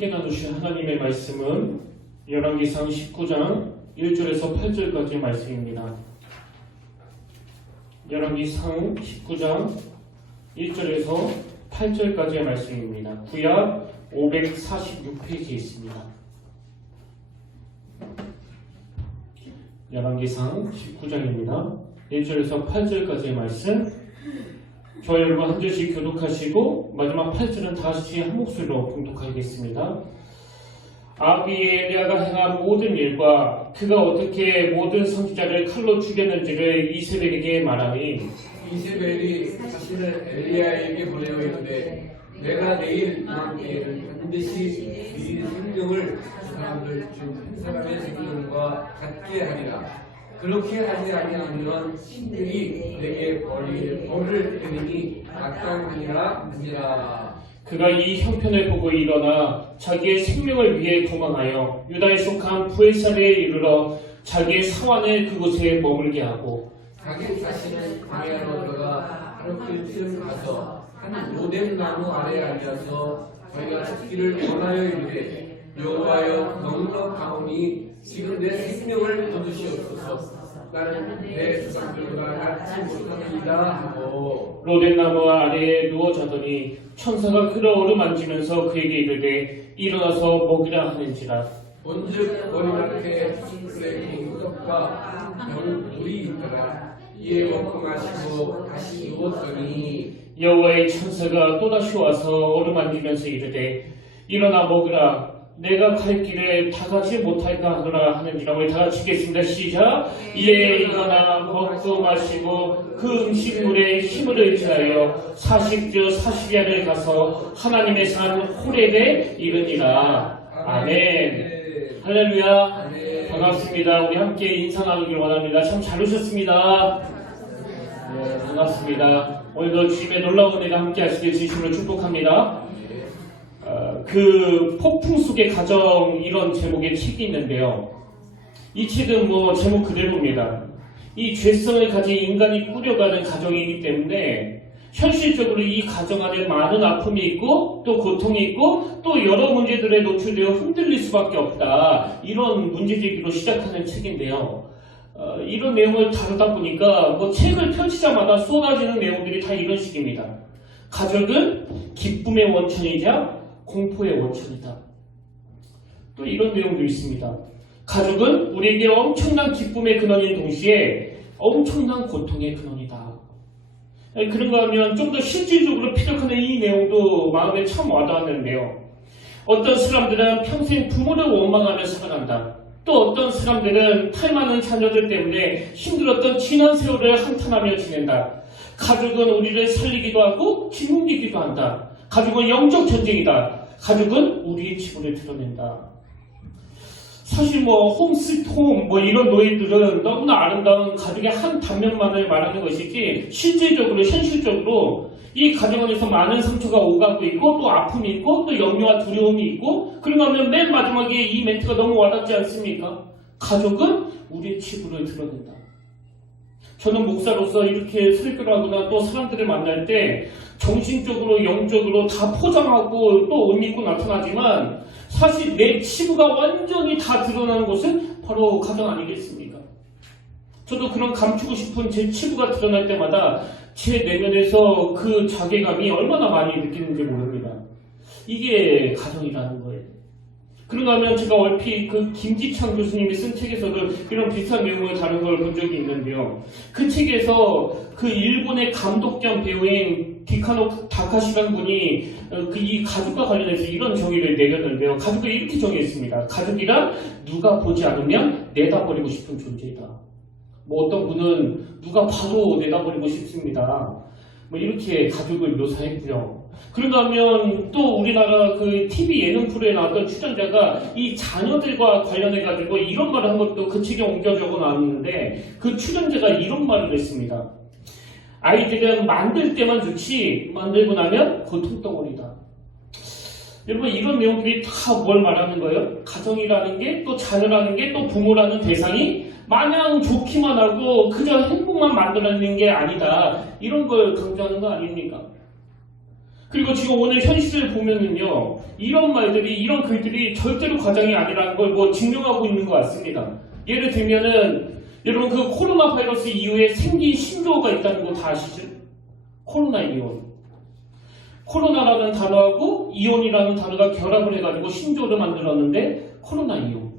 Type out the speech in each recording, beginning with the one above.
함께 나누실 하나님의 말씀은 열왕기상 19장 1절에서 8절까지의 말씀입니다. 열왕기상 19장 1절에서 8절까지의 말씀입니다. 구약 546페이지에 있습니다. 열왕기상 19장입니다. 1절에서 8절까지의 말씀, 저와 여러분 한 절씩 교독하시고 마지막 8절은 다시 한 목소리로 봉독하겠습니다. 아합이 엘리야가 행한 모든 일과 그가 어떻게 모든 선지자를 칼로 죽였는지를 이세벨에게 말하니, 이세벨이 자신을 엘리야에게 보내어 이르되 내가 내일 이맘때에는 반드시 네 생명을 그 사람들 중 한 사람의 생명과 같게 하리라. 그렇게 하지 아니하면 신들이 내게 벌을 때리니 마땅하니라 하니라. 그가 이 형편을 보고 일어나 자기의 생명을 위해 도망하여 유다에 속한 부엘사르에 이르러 자기의 사환을 그곳에 머물게 하고, 자기 자신은 광야로 들어가 하루쯤 가서 한 로뎀 나무 아래 앉아서 자기가 죽기를 원하여 이르되 여호와여 넉넉하오니 지금 내 생명을 거두시옵소서. 나는 내 조상들보다 낫지 못하니이다 하고 로뎀나무 아래에 누워 자더니 천사가 그를 어루만지면서 그에게 이르되 일어나서 먹으라 하는지라. 본즉 머리 앞에 술에 공덕과 병물이 있더라. 이에 먹고 마시고 다시 누웠더니 여호와의 천사가 또다시 와서 어루만지면서 이르되 일어나 먹으라. 내가 갈 길에 다 가지 못할까 하노라 하는지라. 우리 다 같이 읽겠습니다. 시작. 이에 일어나 먹고 마시고 그 음식물에 힘을 의지하여 40주 40야를 가서 하나님의 산 호렙에 이르니라. 아멘. 할렐루야. 반갑습니다. 우리 함께 인사 나누길 원합니다. 참 잘 오셨습니다. 네, 반갑습니다. 오늘도 주님의 놀라운 은혜가 함께 하시길 진심으로 축복합니다. 그 폭풍 속의 가정, 이런 제목의 책이 있는데요. 이 책은 제목 그대로입니다. 이 죄성을 가진 인간이 꾸려가는 가정이기 때문에 현실적으로 이 가정 안에 많은 아픔이 있고 또 고통이 있고 또 여러 문제들에 노출되어 흔들릴 수밖에 없다. 이런 문제제기로 시작하는 책인데요. 이런 내용을 다루다 보니까 책을 펼치자마자 쏟아지는 내용들이 다 이런 식입니다. 가족은 기쁨의 원천이자 공포의 원천이다. 또 이런 내용도 있습니다. 가족은 우리에게 엄청난 기쁨의 근원인 동시에 엄청난 고통의 근원이다. 그런가 하면 좀 더 실질적으로 피력하는 이 내용도 마음에 참 와닿았는데요. 어떤 사람들은 평생 부모를 원망하며 살아간다. 또 어떤 사람들은 탈 많은 자녀들 때문에 힘들었던 지난 세월을 한탄하며 지낸다. 가족은 우리를 살리기도 하고 짓누르기도 한다. 가족은 영적 전쟁이다. 가족은 우리의 치부를 드러낸다. 사실 홈 스위트 홈 이런 노예들은 너무나 아름다운 가족의 한 단면만을 말하는 것이지 실질적으로 현실적으로 이 가정 안에서 많은 상처가 오가고 있고 또 아픔이 있고 또 염려와 두려움이 있고, 그런가 하면 맨 마지막에 이 멘트가 너무 와닿지 않습니까? 가족은 우리의 치부를 드러낸다. 저는 목사로서 이렇게 설교를 하거나 또 사람들을 만날 때 정신적으로 영적으로 다 포장하고 또 옷 입고 나타나지만 사실 내 치부가 완전히 다 드러나는 곳은 바로 가정 아니겠습니까? 저도 그런 감추고 싶은 제 치부가 드러날 때마다 제 내면에서 그 자괴감이 얼마나 많이 느끼는지 모릅니다. 이게 가정이라는 거예요. 그런가 하면 제가 얼핏 그 김지창 교수님이 쓴 책에서도 이런 비슷한 내용을 다룬 걸 본 적이 있는데요. 그 책에서 그 일본의 감독 겸 배우인 디카노 다카시라는 분이 이 가족과 관련해서 이런 정의를 내렸는데요. 가족을 이렇게 정의했습니다. 가족이란 누가 보지 않으면 내다버리고 싶은 존재이다. 어떤 분은 누가 봐도 내다버리고 싶습니다. 이렇게 가족을 묘사했고요. 그런가 하면 또 우리나라 그 TV 예능 프로에 나왔던 출연자가 이 자녀들과 관련해가지고 이런 말을 한 것도 그 책에 옮겨 적어 놨는데, 그 출연자가 이런 말을 했습니다. 아이들은 만들 때만 좋지 만들고 나면 고통덩어리다. 여러분, 이런 내용들이 다 뭘 말하는 거예요? 가정이라는 게, 또 자녀라는 게, 또 부모라는 대상이 마냥 좋기만 하고 그저 행복만 만들어내는 게 아니다. 이런 걸 강조하는 거 아닙니까? 그리고 지금 오늘 현실을 보면은요, 이런 말들이, 이런 글들이 절대로 과장이 아니라는 걸 뭐 증명하고 있는 것 같습니다. 예를 들면은, 여러분 그 코로나 바이러스 이후에 생긴 신조어가 있다는 거 다 아시죠? 코로나 이온. 코로나라는 단어하고 이온이라는 단어가 결합을 해가지고 신조어를 만들었는데, 코로나 이온.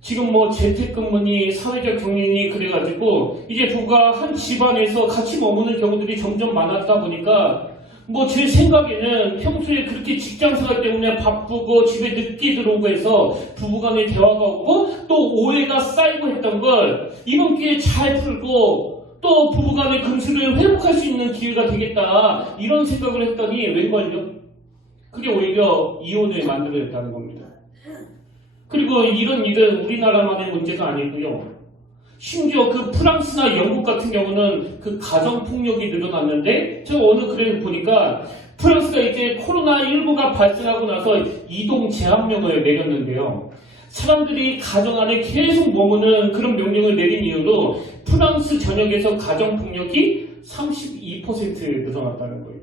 지금 뭐 재택근무니 사회적 격리니 그래가지고 이제 부부가 한 집안에서 같이 머무는 경우들이 점점 많았다 보니까 뭐 제 생각에는 평소에 그렇게 직장생활 때문에 바쁘고 집에 늦게 들어오고 해서 부부간의 대화가 오고 또 오해가 쌓이고 했던 걸 이번 기회에 잘 풀고 또 부부간의 금슬을 회복할 수 있는 기회가 되겠다 이런 생각을 했더니 웬걸요? 그게 오히려 이혼을 만들어냈다는 겁니다. 그리고 이런 일은 우리나라만의 문제가 아니고요. 심지어 그 프랑스나 영국 같은 경우는 그 가정폭력이 늘어났는데 제가 어느 글을 보니까 프랑스가 이제 코로나19가 발생하고 나서 이동 제한령을 내렸는데요. 사람들이 가정 안에 계속 머무는 그런 명령을 내린 이유로 프랑스 전역에서 가정폭력이 32% 늘어났다는 거예요.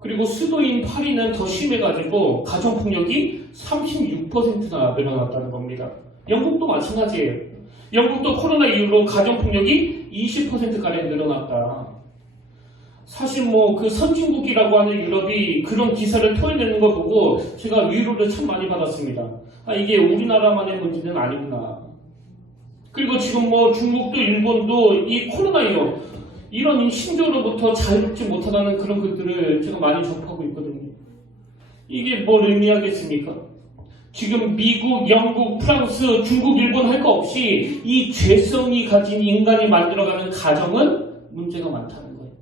그리고 수도인 파리는 더 심해가지고 가정폭력이 36%나 늘어났다는 겁니다. 영국도 마찬가지예요. 영국도 코로나 이후로 가정폭력이 20%가량 늘어났다. 사실 뭐 그 선진국이라고 하는 유럽이 그런 기사를 토해내는 거 보고 제가 위로를 참 많이 받았습니다. 아, 이게 우리나라만의 문제는 아니구나. 그리고 지금 뭐 중국도 일본도 이 코로나19 이런 신조로부터 자유롭지 못하다는 그런 글들을 제가 많이 접하고 있거든요. 이게 뭘 의미하겠습니까? 지금 미국, 영국, 프랑스, 중국, 일본 할 거 없이 이 죄성이 가진 인간이 만들어가는 가정은 문제가 많다는 거예요.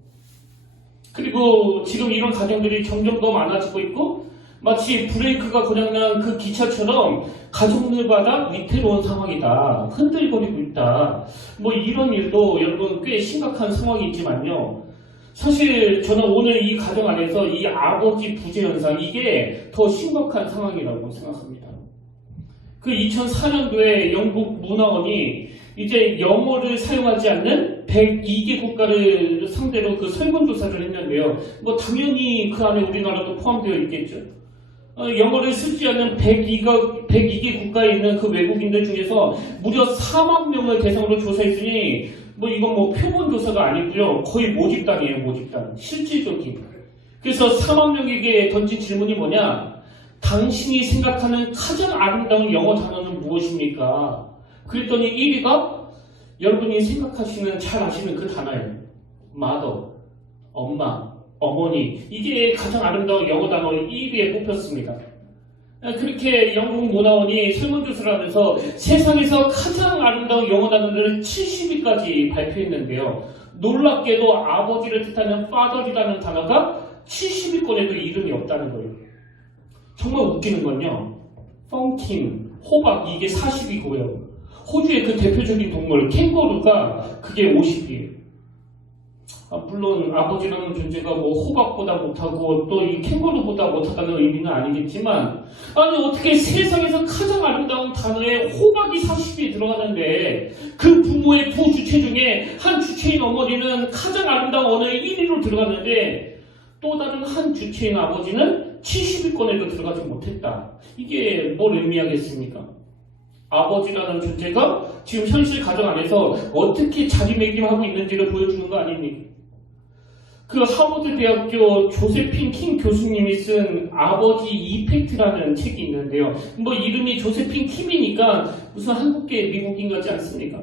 그리고 지금 이런 가정들이 점점 더 많아지고 있고 마치 브레이크가 고장난 그 기차처럼 가족들마다 위태로운 상황이다. 흔들거리고 있다. 뭐 이런 일도 여러분 꽤 심각한 상황이 있지만요. 사실 저는 오늘 이 가정 안에서 이 아버지 부재 현상 이게 더 심각한 상황이라고 생각합니다. 그 2004년도에 영국 문화원이 이제 영어를 사용하지 않는 102개 국가를 상대로 그 설문조사를 했는데요. 뭐 당연히 그 안에 우리나라도 포함되어 있겠죠. 영어를 쓰지 않는 102개 국가에 있는 그 외국인들 중에서 무려 4만 명을 대상으로 조사했으니 뭐 이건 뭐 표본조사가 아니고요. 거의 모집단이에요. 모집단. 실질적인. 그래서 4만 명에게 던진 질문이 뭐냐? 당신이 생각하는 가장 아름다운 영어 단어는 무엇입니까? 그랬더니 1위가 여러분이 생각하시는 잘 아시는 그 단어예요. mother, 엄마, 어머니. 이게 가장 아름다운 영어 단어 1위에 뽑혔습니다. 그렇게 영국 문화원이 설문조사를 하면서 세상에서 가장 아름다운 영어 단어를 70위까지 발표했는데요. 놀랍게도 아버지를 뜻하는 father이라는 단어가 70위권에도 이름이 없다는 거예요. 정말 웃기는 건요. 펑킨, 호박 이게 40위고요. 호주의 그 대표적인 동물 캥거루가 그게 50위예요. 물론 아버지라는 존재가 뭐 호박보다 못하고 또 이 캥거루보다 못하다는 의미는 아니겠지만 아니 어떻게 세상에서 가장 아름다운 단어에 호박이 40위에 들어가는데 그 부모의 두 주체 중에 한 주체인 어머니는 가장 아름다운 언어의 1위로 들어갔는데 또 다른 한 주체인 아버지는 70위권에도 들어가지 못했다. 이게 뭘 의미하겠습니까? 아버지라는 존재가 지금 현실 가정 안에서 어떻게 자리매김하고 있는지를 보여주는 거 아닙니까? 그 하버드 대학교 조세핀 킹 교수님이 쓴 아버지 이펙트라는 책이 있는데요. 뭐 이름이 조세핀 킴이니까 무슨 한국계 미국인 같지 않습니까?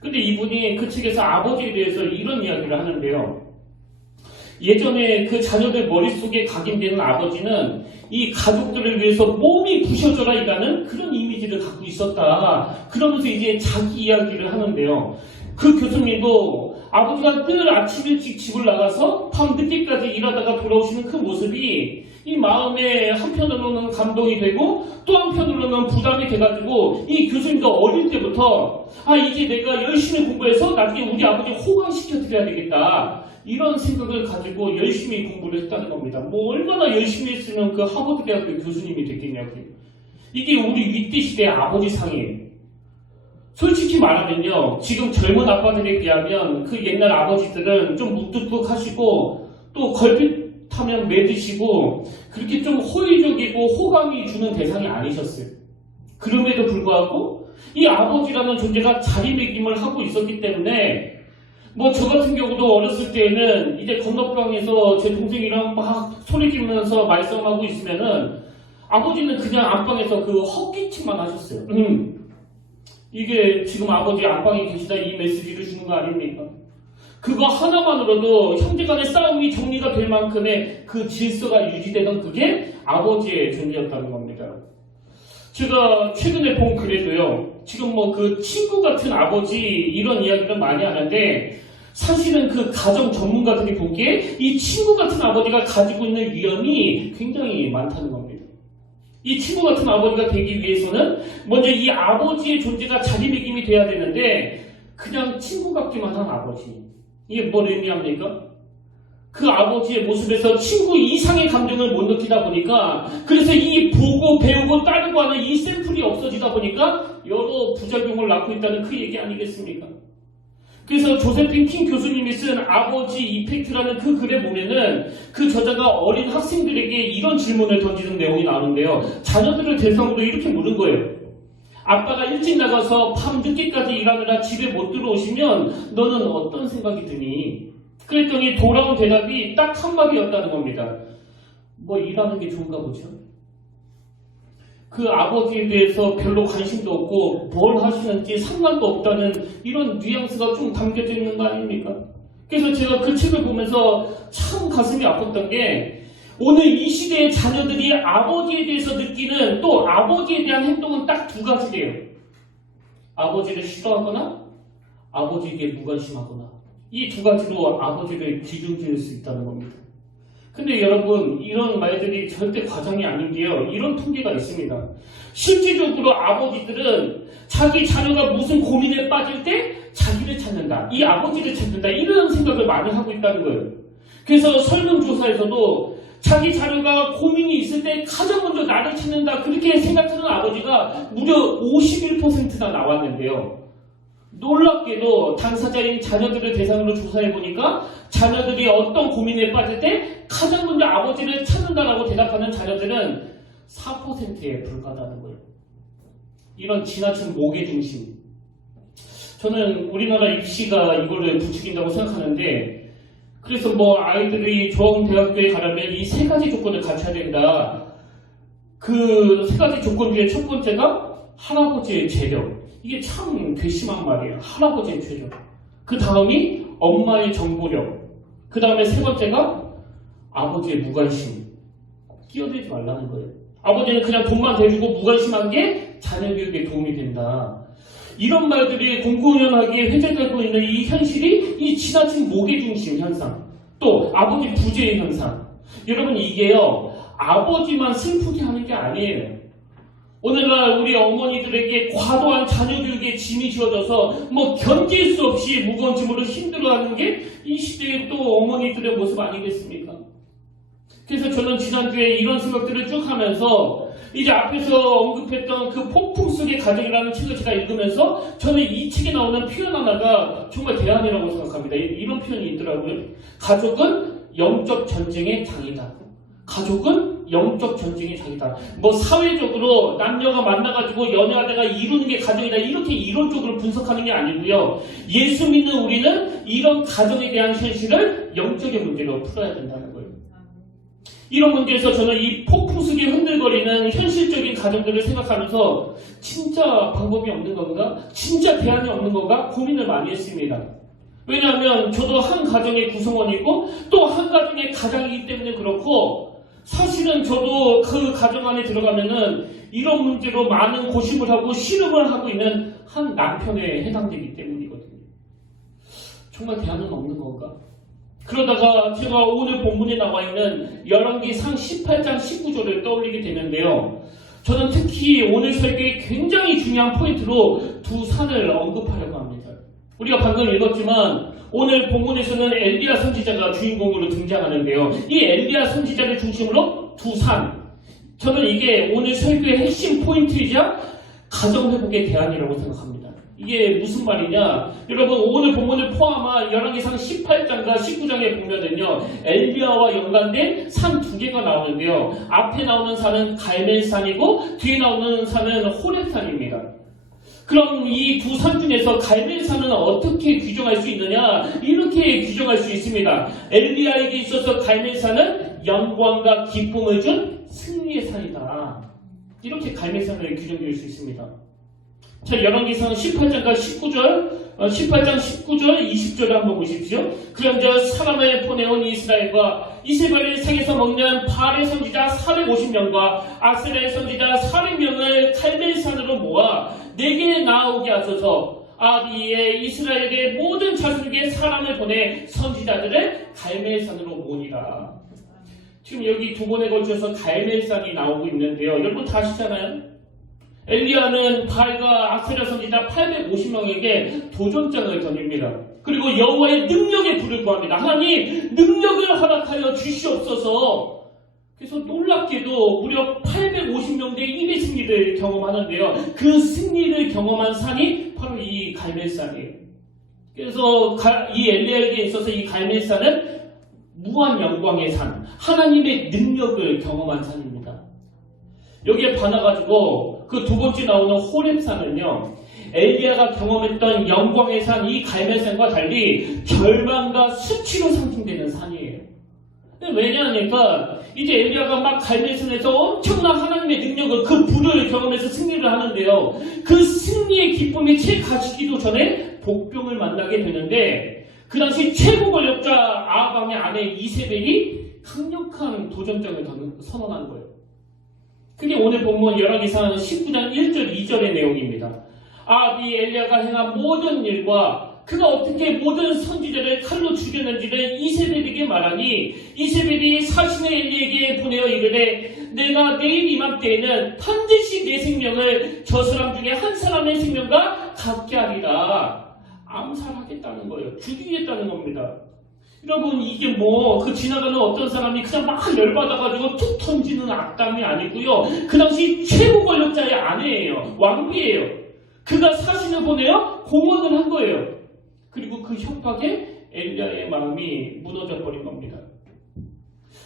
근데 이분이 그 책에서 아버지에 대해서 이런 이야기를 하는데요. 예전에 그 자녀들 머릿속에 각인되는 아버지는 이 가족들을 위해서 몸이 부셔져라 이라는 그런 이미지를 갖고 있었다. 그러면서 이제 자기 이야기를 하는데요. 그 교수님도 아버지가 늘 아침 일찍 집을 나가서 밤 늦게까지 일하다가 돌아오시는 그 모습이 이 마음에 한편으로는 감동이 되고 또 한편으로는 부담이 돼가지고 이 교수님도 어릴 때부터 이제 내가 열심히 공부해서 나중에 우리 아버지 호강시켜드려야 되겠다. 이런 생각을 가지고 열심히 공부를 했다는 겁니다. 뭐 얼마나 열심히 했으면 그 하버드 대학교 교수님이 됐겠냐고요. 이게 우리 위대 시대의 아버지 상이에요. 솔직히 말하면요. 지금 젊은 아빠들에 비하면 그 옛날 아버지들은 좀 무뚝뚝하시고 또 걸핏하면 매드시고 그렇게 좀 호의적이고 호감이 주는 대상이 아니셨어요. 그럼에도 불구하고 이 아버지라는 존재가 자리매김을 하고 있었기 때문에 뭐 저 같은 경우도 어렸을 때에는 이제 건너방에서 제 동생이랑 막 소리 지르면서 말싸움하고 있으면은 아버지는 그냥 안방에서 그 헛기침만 하셨어요. 이게 지금 아버지 안방에 계시다 이 메시지를 주는 거 아닙니까? 그거 하나만으로도 형제간의 싸움이 정리가 될 만큼의 그 질서가 유지되던 그게 아버지의 존재였다는 겁니다. 제가 최근에 본 글에도요, 지금 뭐 그 친구 같은 아버지 이런 이야기를 많이 하는데 사실은 그 가정 전문가들이 보기에 이 친구 같은 아버지가 가지고 있는 위험이 굉장히 많다는 겁니다. 이 친구 같은 아버지가 되기 위해서는 먼저 이 아버지의 존재가 자리매김이 돼야 되는데 그냥 친구 같기만 한 아버지. 이게 뭘 의미합니까? 그 아버지의 모습에서 친구 이상의 감정을 못 느끼다 보니까 그래서 이 보고 배우고 따르고 하는 이 샘플이 없어지다 보니까 여러 부작용을 낳고 있다는 그 얘기 아니겠습니까? 그래서 조세핀 킹 교수님이 쓴 아버지 이펙트라는 그 글에 보면은 그 저자가 어린 학생들에게 이런 질문을 던지는 내용이 나오는데요. 자녀들을 대상으로 이렇게 물은 거예요. 아빠가 일찍 나가서 밤 늦게까지 일하느라 집에 못 들어오시면 너는 어떤 생각이 드니? 그랬더니 돌아온 대답이 딱 한마디였다는 겁니다. 뭐 일하는 게 좋은가 보죠. 그 아버지에 대해서 별로 관심도 없고 뭘 하시는지 상관도 없다는 이런 뉘앙스가 좀 담겨져 있는 거 아닙니까? 그래서 제가 그 책을 보면서 참 가슴이 아팠던 게 오늘 이 시대의 자녀들이 아버지에 대해서 느끼는 또 아버지에 대한 행동은 딱 두 가지래요. 아버지를 싫어하거나 아버지에게 무관심하거나 이 두 가지로 아버지를 기준 지을 수 있다는 겁니다. 근데 여러분 이런 말들이 절대 과장이 아닌 게요. 이런 통계가 있습니다. 실질적으로 아버지들은 자기 자녀가 무슨 고민에 빠질 때 자기를 찾는다. 이 아버지를 찾는다. 이런 생각을 많이 하고 있다는 거예요. 그래서 설문조사에서도 자기 자녀가 고민이 있을 때 가장 먼저 나를 찾는다. 그렇게 생각하는 아버지가 무려 51%나 나왔는데요. 놀랍게도 당사자인 자녀들을 대상으로 조사해보니까 자녀들이 어떤 고민에 빠질 때 가장 먼저 아버지를 찾는다라고 대답하는 자녀들은 4%에 불과하다는 거예요. 이런 지나친 모계중심. 저는 우리나라 입시가 이거를 부추긴다고 생각하는데 그래서 뭐 아이들이 조항대학교에 가려면 이 세 가지 조건을 갖춰야 된다. 그 세 가지 조건 중에 첫 번째가 할아버지의 재력. 이게 참 괘씸한 말이에요. 할아버지의 재력. 그 다음이 엄마의 정보력. 그 다음에 세 번째가 아버지의 무관심. 끼어들지 말라는 거예요. 아버지는 그냥 돈만 대주고 무관심한 게 자녀 교육에 도움이 된다. 이런 말들이 공공연하게 회자되고 있는 이 현실이 이 지나친 모계중심 현상, 또 아버지 부재의 현상. 여러분 이게요 아버지만 슬프게 하는 게 아니에요. 오늘날 우리 어머니들에게 과도한 자녀 교육에 짐이 지어져서 뭐 견딜 수 없이 무거운 짐으로 힘들어하는 게 이 시대의 또 어머니들의 모습 아니겠습니까? 그래서 저는 지난주에 이런 생각들을 쭉 하면서 이제 앞에서 언급했던 그 폭풍 속의 가정이라는 책을 제가 읽으면서 저는 이 책에 나오는 표현 하나가 정말 대안이라고 생각합니다. 이런 표현이 있더라고요. 가족은 영적 전쟁의 장이다. 가족은 영적 전쟁의 장이다. 뭐 사회적으로 남녀가 만나가지고 연애하다가 이루는 게 가정이다. 이렇게 이론적으로 분석하는 게 아니고요. 예수 믿는 우리는 이런 가정에 대한 현실을 영적인 문제로 풀어야 된다는 거예요. 이런 문제에서 저는 이 폭풍 속에 흔들거리는 현실적인 가정들을 생각하면서 진짜 방법이 없는 건가? 진짜 대안이 없는 건가? 고민을 많이 했습니다. 왜냐하면 저도 한 가정의 구성원이고 또 한 가정의 가장이기 때문에 그렇고 사실은 저도 그 가정 안에 들어가면은 이런 문제로 많은 고심을 하고 씨름을 하고 있는 한 남편에 해당되기 때문이거든요. 정말 대안은 없는 건가? 그러다가 제가 오늘 본문에 나와 있는 열왕기상 18장 19절을 떠올리게 되는데요. 저는 특히 오늘 설교의 굉장히 중요한 포인트로 두 산을 언급하려고 합니다. 우리가 방금 읽었지만 오늘 본문에서는 엘리야 선지자가 주인공으로 등장하는데요. 이 엘리야 선지자를 중심으로 두 산. 저는 이게 오늘 설교의 핵심 포인트이자 가정회복의 대안이라고 생각합니다. 이게 무슨 말이냐? 여러분 오늘 본문을 포함한 열왕기상 18장과 19장에 보면은요 엘리야와 연관된 산 두 개가 나오는데요. 앞에 나오는 산은 갈멜산이고 뒤에 나오는 산은 호렙산입니다. 그럼 이 두 산 중에서 갈멜산은 어떻게 규정할 수 있느냐? 이렇게 규정할 수 있습니다. 엘리야에게 있어서 갈멜산은 영광과 기쁨을 준 승리의 산이다. 이렇게 갈멜산을 규정될 수 있습니다. 자, 열왕기상 18장과 18장 19절 20절을 한번 보십시오. 그런저 사람을 보내온 이스라엘과 이세벨의 생에서 먹는 바알의 선지자 450명과 아세라의 선지자 400명을 갈멜산으로 모아 내게 나오게 하소서. 아비의 이스라엘의 모든 자손에게 사람을 보내 선지자들을 갈멜산으로 모으니라. 지금 여기 두 번에 걸쳐서 갈멜산이 나오고 있는데요. 여러분 다 아시잖아요. 엘리야는 바알과 아세라 선지자 850명에게 도전장을 던집니다. 그리고 여호와의 능력에 불을 구합니다. 하나님 능력을 허락하여 주시옵소서. 그래서 놀랍게도 무려 850명 대 1의 승리를 경험하는데요. 그 승리를 경험한 산이 바로 이 갈멜산이에요. 그래서 이 엘리야에게 있어서 이 갈멜산은 무한 영광의 산, 하나님의 능력을 경험한 산입니다. 여기에 반해가지고 그 두 번째 나오는 호렙산은요, 엘리야가 경험했던 영광의 산, 이 갈멜산과 달리 절망과 수치로 상징되는 산이에요. 왜냐하니까 이제 엘리야가 막 갈멜산에서 엄청난 하나님의 능력을, 그 불을 경험해서 승리를 하는데요. 그 승리의 기쁨이 채 가시기도 전에 복병을 만나게 되는데, 그 당시 최고 권력자 아합왕의 아내 이세벨이 강력한 도전장을 선언한 거예요. 그게 오늘 본문 열왕기상 19장 1절 2절의 내용입니다. 아합이 엘리야가 행한 모든 일과 그가 어떻게 모든 선지자를 칼로 죽였는지를 이세벨에게 말하니 이세벨이 사신의 엘리에게 보내어 이르되 내가 내일 이맘때에는 반드시 내 생명을 저 사람 중에 한 사람의 생명과 같게 하리라. 암살하겠다는 거예요. 죽이겠다는 겁니다. 여러분 이게 그 지나가는 어떤 사람이 그냥 막 열받아가지고 툭 던지는 악담이 아니고요. 그 당시 최고 권력자의 아내예요. 왕비예요. 그가 사신을 보내어 공언을 한 거예요. 그리고 그 협박에 엘리야의 마음이 무너져 버린 겁니다.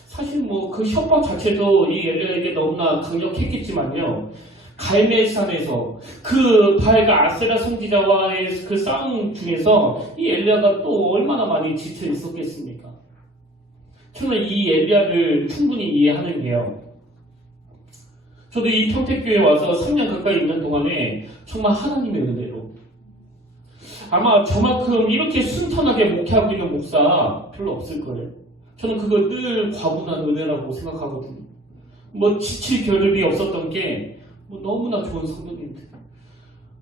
사실 그 협박 자체도 이 엘리야에게 너무나 강력했겠지만요. 갈멜산에서 그 바알과 아세라 선지자와의 그 싸움 중에서 이 엘리야가 또 얼마나 많이 지쳐 있었겠습니까? 저는 이 엘리야를 충분히 이해하는 게요. 저도 이 평택교회에 와서 3년 가까이 있는 동안에 정말 하나님의 은혜로 아마 저만큼 이렇게 순탄하게 목회하고 있는 목사 별로 없을 거예요. 저는 그거 늘 과분한 은혜라고 생각하거든요. 지칠 겨를이 없었던 게 너무나 좋은 성도님들.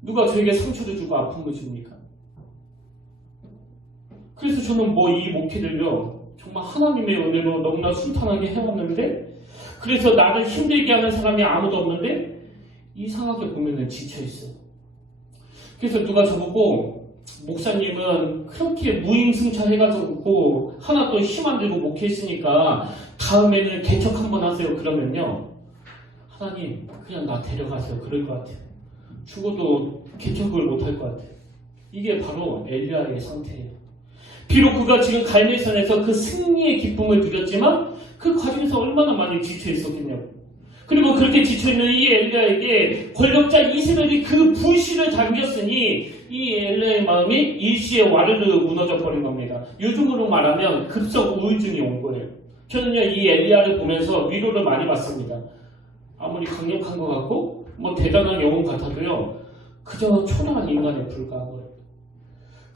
누가 저에게 상처를 주고 아픔을 줍니까? 그래서 저는 이 목회를요, 정말 하나님의 은혜로 너무나 순탄하게 해왔는데, 그래서 나를 힘들게 하는 사람이 아무도 없는데, 이상하게 보면은 지쳐있어요. 그래서 누가 저보고, 목사님은 그렇게 무임승차해가지고, 하나 또 힘 안 들고 목회했으니까, 다음에는 개척 한번 하세요. 그러면요, 하나님 그냥 나 데려가세요. 그럴 것 같아요. 죽어도 개척을 못할 것 같아요. 이게 바로 엘리야의 상태예요. 비록 그가 지금 갈멜산에서 그 승리의 기쁨을 누렸지만 그 과정에서 얼마나 많이 지쳐 있었겠냐고. 그리고 그렇게 지쳐있는 이 엘리야에게 권력자 이세벨이 그 불씨를 당겼으니 이 엘리야의 마음이 일시에 와르르 무너져 버린 겁니다. 요즘으로 말하면 급성 우울증이 온 거예요. 저는요 이 엘리야를 보면서 위로를 많이 받습니다. 아무리 강력한 것 같고 대단한 영혼 같아도요 그저 초라한 인간에 불과한 거예요.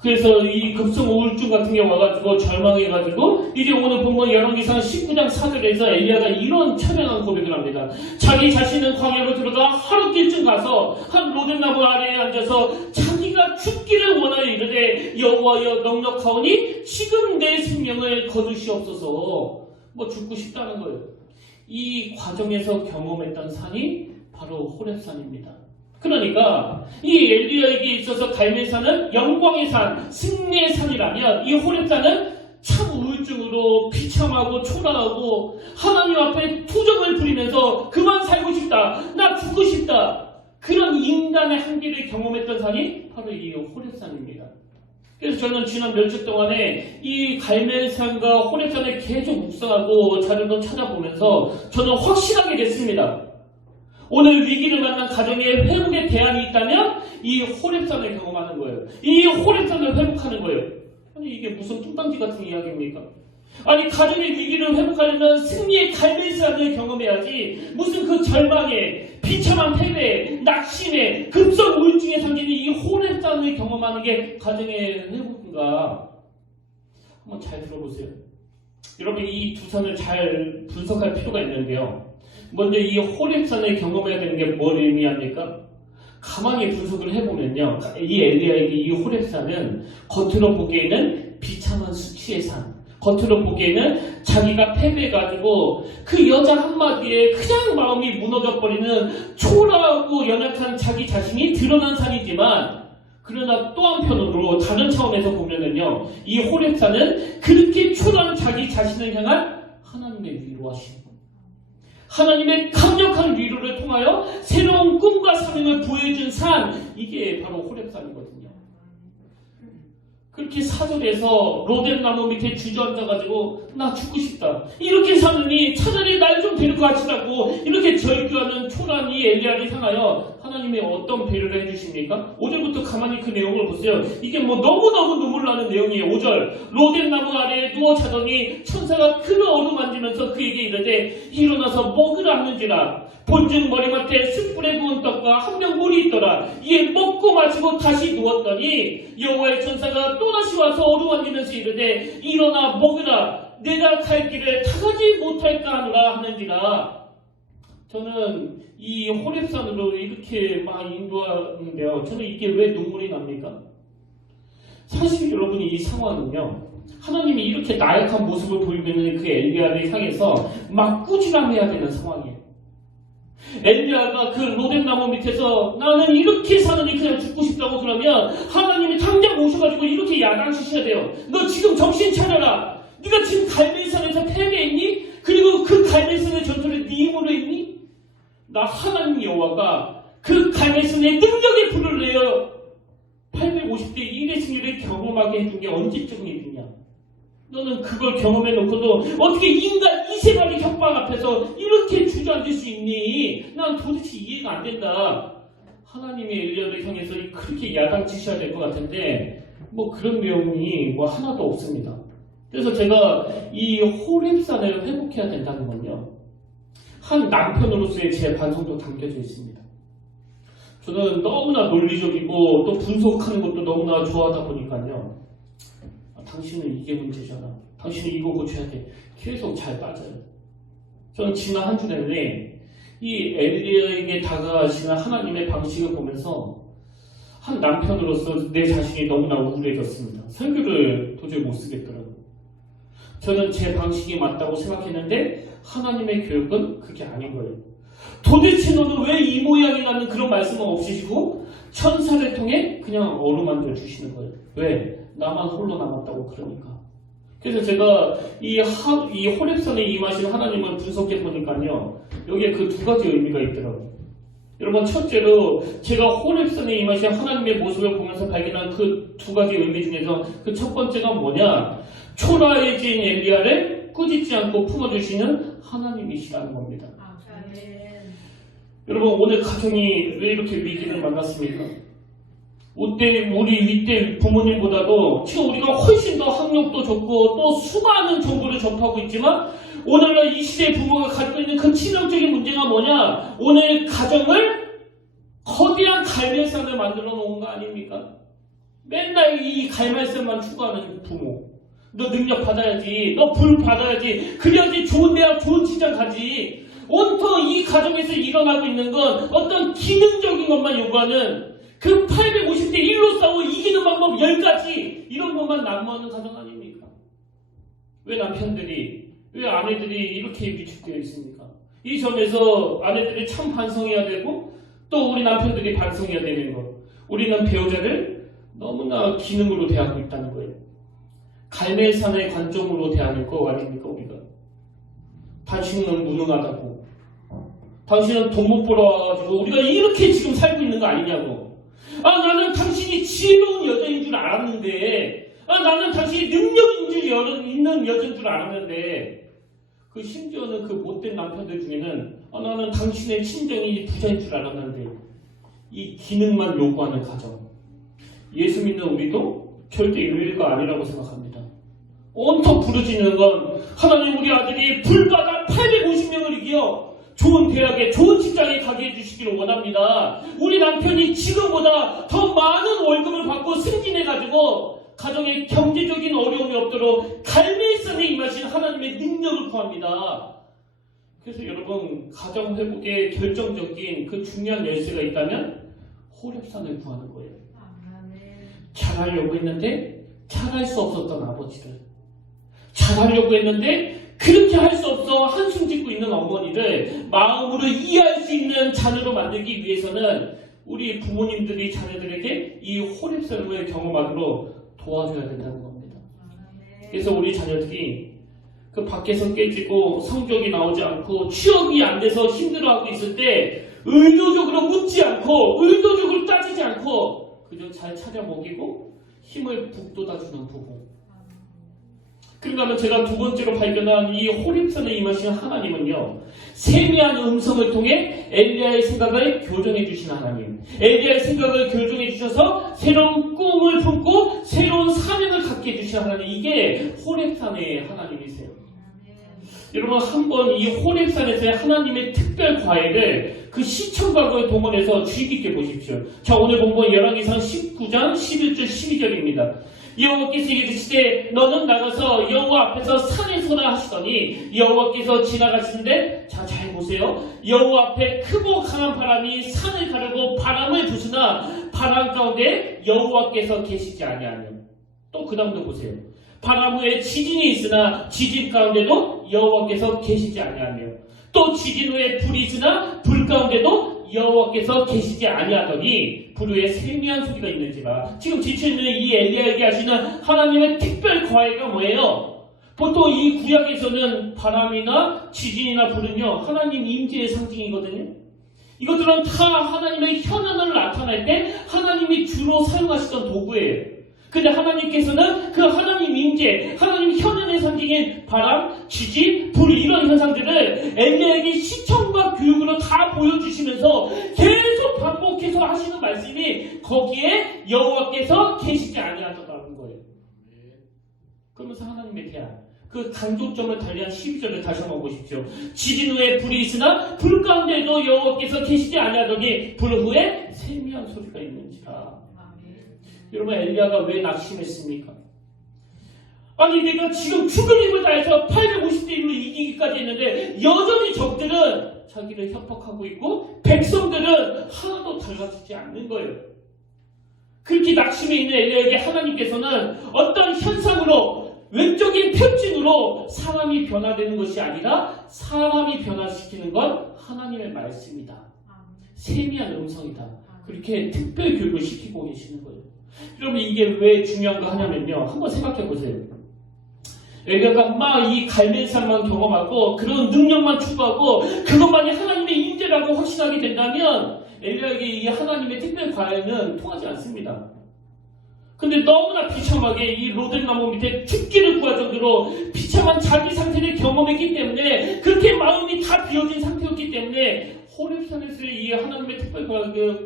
그래서 이 급성 우울증 같은 게 와가지고 절망해가지고 이제 오늘 본문 열왕기상 19장 4절에서 엘리야가 이런 처량한 고백을 합니다. 자기 자신은 광야로 들어가 하루길쯤 가서 한 로뎀나무 아래에 앉아서 자기가 죽기를 원하여 이르되 여호와여 넉넉하오니 지금 내 생명을 거두시옵소서. 죽고 싶다는 거예요. 이 과정에서 경험했던 산이 바로 호렙산입니다. 그러니까 이 엘리야에게 있어서 갈멜산은 영광의 산, 승리의 산이라면 이 호렙산은 참 우울증으로 비참하고 초라하고 하나님 앞에 투정을 부리면서 그만 살고 싶다, 나 죽고 싶다, 그런 인간 환난의 한계를 경험했던 산이 바로 이 호렙산입니다. 그래서 저는 지난 몇 주 동안에 이 갈멜산과 호렙산을 계속 묵상하고 자료도 찾아보면서 저는 확신하게 됐습니다. 오늘 위기를 만난 가정에 회복의 대안이 있다면 이 호렙산을 경험하는 거예요. 이 호렙산을 회복하는 거예요. 아니 이게 무슨 뚱딴지 같은 이야기입니까? 아니 가정의 위기를 회복하려면 승리의 갈멜산을 경험해야지 무슨 그 절망에 비참한 패배, 낙심에 급성 우울증에 잠기는 이 호렙산을 경험하는 게 가정의 회복인가? 한번 잘 들어보세요. 여러분 이 두 산을 잘 분석할 필요가 있는데요. 먼저 이 호렙산을 경험해야 되는 게 뭘 의미합니까? 가만히 분석을 해보면요. 이 엘리야에게 이 호렙산은 겉으로 보기에는 비참한 수치의 산, 겉으로 보기에는 자기가 패배해가지고 그 여자 한마디에 그냥 마음이 무너져버리는 초라하고 연약한 자기 자신이 드러난 산이지만 그러나 또 한편으로 다른 차원에서 보면은요. 이 호렙산은 그렇게 초라한 자기 자신을 향한 하나님의 위로하심, 하나님의 강력한 위로를 통하여 새로운 꿈과 사명을 보여준 산, 이게 바로 호렙산이거든요. 그렇게 사절에서 로뎀나무 밑에 주저앉아가지고 나 죽고 싶다 이렇게 사느니 차라리 날 좀 데리고 가시라고 이렇게 절규하는 초라한 이 엘리야를 향하여 하나님이 어떤 배려를 해주십니까? 5절부터 가만히 그 내용을 보세요. 이게 뭐 너무너무 눈물 나는 내용이에요. 5절 로뎀나무 아래에 누워 자더니 천사가 그를 어루만지면서 그에게 이르되 일어나서 먹으라 하는지라. 본즉 머리맡에 숯불에 구운 떡과 한 명 물이 있더라. 이에 먹고 마시고 다시 누웠더니 여호와의 천사가 또다시 와서 어루만지면서 이르되 일어나 먹으라. 내가 갈 길을 타가지 못할까 하느라 하는지라. 저는 이 호렙산으로 이렇게 막 인도하는데요. 저는 이게 왜 눈물이 납니까? 사실 여러분이 이 상황은요. 하나님이 이렇게 나약한 모습을 보이고 있는 그 엘리야를 향해서 막 꾸지람해야 되는 상황이에요. 엘리야가 그 로뎀나무 밑에서 나는 이렇게 사느니 그냥 죽고 싶다고 그러면 하나님이 당장 오셔가지고 이렇게 야단치셔야 돼요. 너 지금 정신 차려라. 네가 지금 갈멜산에서 패배했니? 그리고 그 갈멜산의 전투를 네 힘으로 했니? 나 하나님 여호와가 그 갈멜산의 능력의 불을 내어 850대 1의 승리를 경험하게 해준 게 언제적 일이냐? 너는 그걸 경험해놓고도 어떻게 인간 이세발의 협박 앞에서 이렇게 주저앉을 수 있니? 난 도대체 이해가 안 된다. 하나님의 엘리야를 향해서 그렇게 야단치셔야 될 것 같은데 뭐 그런 내용이 뭐 하나도 없습니다. 그래서 제가 이 호렙산을 회복해야 된다는 건요. 한 남편으로서의 제 반성도 담겨져 있습니다. 저는 너무나 논리적이고 또 분석하는 것도 너무나 좋아하다 보니까요. 당신은 이게 문제잖아. 당신은 이거 고쳐야 돼. 계속 잘 빠져요. 저는 지난 한 주 내내 이 엘리야에게 다가가시는 하나님의 방식을 보면서 한 남편으로서 내 자신이 너무나 우울해졌습니다. 설교를 도저히 못 쓰겠더라고요. 저는 제 방식이 맞다고 생각했는데 하나님의 교육은 그게 아닌 거예요. 도대체 너는 왜 이 모양이 나는 그런 말씀은 없으시고 천사를 통해 그냥 어루만져 주시는 거예요. 왜? 나만 홀로 남았다고 그러니까. 그래서 제가 이 호렙산에 임하신 하나님을 분석해 보니까요. 여기에 그 두 가지 의미가 있더라고요. 여러분 첫째로 제가 호렙산에 임하신 하나님의 모습을 보면서 발견한 그 두 가지 의미 중에서 그 첫 번째가 뭐냐? 초라해진 엘리야를 꾸짖지 않고 품어주시는 하나님이시라는 겁니다. 여러분 오늘 가정이 왜 이렇게 위기를 만났습니까? 우리 윗대 부모님보다도 지금 우리가 훨씬 더 학력도 좋고 또 수많은 정보를 접하고 있지만 오늘날 이 시대의 부모가 가지고 있는 그 치명적인 문제가 뭐냐? 오늘 가정을 거대한 갈멜산을 만들어 놓은 거 아닙니까? 맨날 이 갈멜산만 추구하는 부모. 너 능력 받아야지. 너 불 받아야지. 그래야지 좋은 대학 좋은 직장 가지. 온통 이 가정에서 일어나고 있는 건 어떤 기능적인 것만 요구하는 그 850대 1로 싸워 이기는 방법 10가지 이런 것만 난무하는 가정 아닙니까? 왜 남편들이 왜 아내들이 이렇게 위축되어 있습니까? 이 점에서 아내들이 참 반성해야 되고 또 우리 남편들이 반성해야 되는 것. 우리는 배우자를 너무나 기능으로 대하고 있다는 거예요. 갈멜산의 관점으로 대하는 거 아닙니까 우리가? 당신은 무능하다고. 당신은 돈 못 벌어와가지고 우리가 이렇게 지금 살고 있는 거 아니냐고. 나는 당신이 지혜로운 여자인 줄 알았는데, 나는 당신이 능력 있는 여자인 줄 알았는데, 그 심지어는 그 못된 남편들 중에는 나는 당신의 친정이 부자인 줄 알았는데, 이 기능만 요구하는 가정. 예수 믿는 우리도 절대 일리가 아니라고 생각합니다. 온통 부르짖는 건 하나님 우리 아들이 불바다 850명을 이겨 좋은 대학에 좋은 직장에 가게 해주시기를 원합니다. 우리 남편이 지금보다 더 많은 월급을 받고 승진해가지고 가정에 경제적인 어려움이 없도록 갈매산에 임하신 하나님의 능력을 구합니다. 그래서 여러분 가정 회복에 결정적인 그 중요한 열쇠가 있다면 호렙산을 구하는 거예요. 잘하려고 했는데 잘할 수 없었던 아버지를, 잘하려고 했는데 그렇게 할 수 없어 한숨 짓고 있는 어머니를 마음으로 이해할 수 있는 자녀로 만들기 위해서는 우리 부모님들이 자녀들에게 이 호렙산을 경험하도록 도와줘야 된다는 겁니다. 그래서 우리 자녀들이 그 밖에서 깨지고 성적이 나오지 않고 취업이 안 돼서 힘들어하고 있을 때 의도적으로 묻지 않고 의도적으로 따지지 않고 그저 잘 차려 먹이고 힘을 북돋아주는 부부. 그런가 하면 제가 두 번째로 발견한 이 호렙산에 임하신 하나님은요, 세미한 음성을 통해 엘리야의 생각을 교정해 주신 하나님, 엘리야의 생각을 교정해 주셔서 새로운 꿈을 품고 새로운 사명을 갖게 해주신 하나님, 이게 호렙산의 하나님이세요. 여러분 한번 이 호렙산에서의 하나님의 특별 과외를 그 시청각을 동원해서 주의 깊게 보십시오. 자, 오늘 본문 열왕기상 19장 11절 12절입니다. 여호와께서 이르시되 너는 나가서 여호와 앞에서 산에 서라 하시더니 여호와께서 지나가시는데, 자, 잘 보세요. 여호와 앞에 크고 강한 바람이 산을 가르고 바람을 부수나 바람 가운데 여호와께서 계시지 아니하며, 또 그 다음도 보세요. 바람 후에 지진이 있으나 지진 가운데도 여호와께서 계시지 아니하며, 또 지진 후에 불이 있으나 불 가운데도 여호와께서 계시지 아니하더니 불 후에 세미한 소리가 있는지라. 지금 지쳐있는 이 엘리야에게 하시는 하나님의 특별 과외가 뭐예요? 보통 이 구약에서는 바람이나 지진이나 불은요, 하나님 임재의 상징이거든요. 이것들은 다 하나님의 현안을 나타낼 때 하나님이 주로 사용하시던 도구예요. 근데 하나님께서는 그 하나님 임재, 하나님 현안의 상징인 바람, 지진, 불, 이런 현상들을 엘리야에게 시청과 교육으로 다 보여주시면서 계속 반복해서 하시는 말씀이 거기에 여호와께서 계시지 아니하셨다는 거예요. 그러면서 하나님의 대안, 그 강조점을 달리한 12절을 다시 한번 보십시오. 지진 후에 불이 있으나 불 가운데도 여호와께서 계시지 아니하더니 불 후에 세미한 소리가 있는지라. 여러분 엘리야가 왜 낙심했습니까? 아니 내가 지금 죽을 힘을 다해서 850대 1로 이기기까지 했는데 여전히 적들은 자기를 협박하고 있고 백성들은 하나도 달라지지 않는 거예요. 그렇게 낙심해 있는 엘리야에게 하나님께서는 어떤 현상으로, 외적인 특징으로 사람이 변화되는 것이 아니라 사람이 변화시키는 건 하나님의 말씀이다. 세미한 음성이다. 그렇게 특별 교육을 시키고 계시는 거예요. 여러분 이게 왜 중요한가 하냐면요, 한번 생각해 보세요. 엘리야가 막 이 갈멜산만 경험하고 그런 능력만 추구하고 그것만이 하나님의 임재라고 확신하게 된다면 엘리야에게 이 하나님의 특별 과외는 통하지 않습니다. 근데 너무나 비참하게 이 로뎀나무 밑에 죽기를 구할 정도로 비참한 자기 상태를 경험했기 때문에, 그렇게 마음이 다 비워진 상태였기 때문에 호렙산에서의 이 하나님의 특별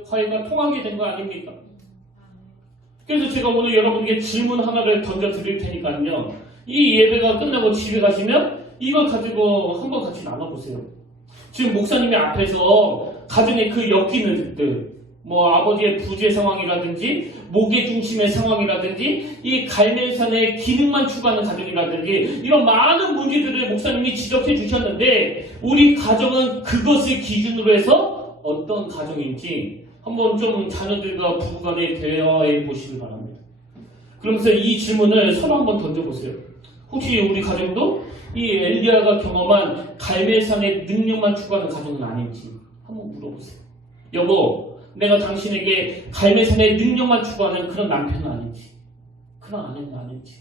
과외가 통하게 된 거 아닙니까? 그래서 제가 오늘 여러분에게 질문 하나를 던져 드릴 테니까요, 이 예배가 끝나고 집에 가시면 이걸 가지고 한번 같이 나눠보세요. 지금 목사님이 앞에서 가정의 그 엮이는 것들, 뭐 아버지의 부재 상황이라든지 목의 중심의 상황이라든지 이 갈멜산의 기능만 추구하는 가정이라든지 이런 많은 문제들을 목사님이 지적해 주셨는데, 우리 가정은 그것을 기준으로 해서 어떤 가정인지 한번 좀 자녀들과 부부간에 대화해 보시길 바랍니다. 그러면서 이 질문을 서로 한번 던져보세요. 혹시 우리 가정도 이 엘리야가 경험한 갈멜산의 능력만 추구하는 가정은 아닌지 한번 물어보세요. 여보, 내가 당신에게 갈멜산의 능력만 추구하는 그런 남편은 아닌지, 그런 아내는 아닌지.